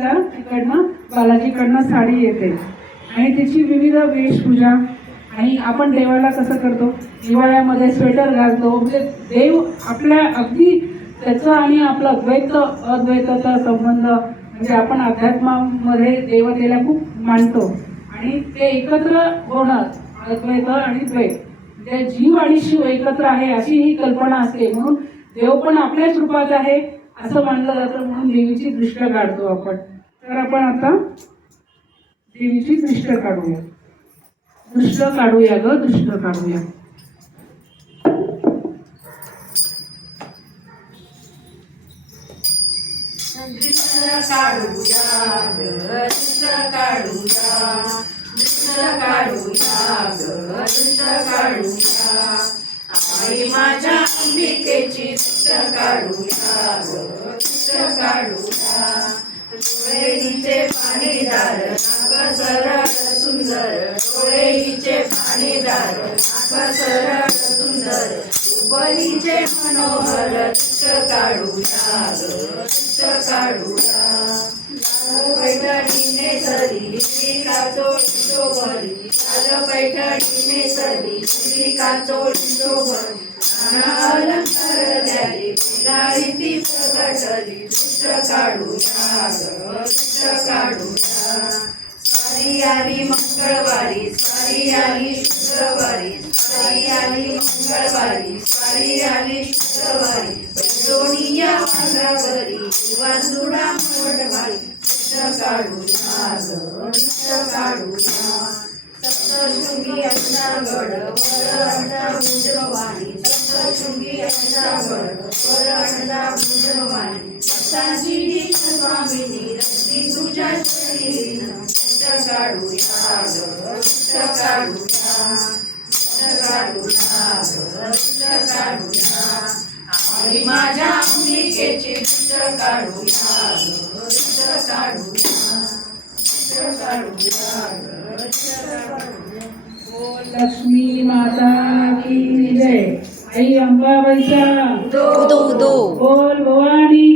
तिला तिकडनं बालाजीकडनं साडी येते आणि तिची विविध वेशपूजा. आणि आपण देवाला कसं करतो, हिवाळ्यामध्ये स्वेटर घालतो, म्हणजे देव आपल्या अगदी त्याचं आणि आपलं अद्वैताचा संबंध, म्हणजे आपण अध्यात्मामध्ये देवतेला खूप मानतो आणि ते एकत्र होणं, अद्वैत आणि द्वैत, म्हणजे जीव आणि शिव एकत्र आहे अशी ही कल्पना असते. म्हणून देव पण आपल्याच रूपात आहे असं मानलं जातं, म्हणून देवीची दृष्ट काढतो आपण. तर आपण आता देवीची दृष्ट काढूया. दृष्ट काढूया ग, दृष्ट काढूया. दृष्ट काढूया ग, दृष्ट काढूया, दृष्ट काढूया ग, दृष्ट काढूया. आई माझ्या अंबिकेची दृष्ट काढूया ग, दृष्ट काढूया. डोळे हिचे पाणीदार, नाक सरळ सुंदर, डोळे हिचे पाणीदार, नाक सरळ सुंदर, रूप हिचे मनोहर, दृष्ट काढूया ग, दृष्ट काढूया. लाल पैठणीने सरी, श्रीकाचो भरी, लाल पैठणीने सरी, श्रीकाचो भरी. अलंकार द्यारी, पिराळी ती प्रगटली, दृष्ट काढूया ग, दृष्ट काढूया. स्वारी आली मंगळवारी, स्वारी आली शुक्रवारी, स्वारी आली मंगळवारी, स्वारी आली शुक्रवारी. पैठणीया वाघावरी, वासुडा मोडवारी, दृष्ट काढूया ग, दृष्ट काढूया. सप्तशृंगी अंडागड, वर अंडाभुजवाणी, सप्तशृंगी अंडागड, वर अंडाभुजवाणी. भक्तांची स्वामिनी, रस्ती तुझ्या शरीरीन, दृष्ट काढूया ग, दृष्ट काढूया, दृष्ट काढूया ग, दृष्ट काढूया. आई माझ्या अंबिकेची दृष्ट काढूया ग, दृष्ट काढूया, दृष्ट काढूया ग. लक्ष्मी माता की जय. आई अंबाबाईचा उदो उदो बोल भवानी.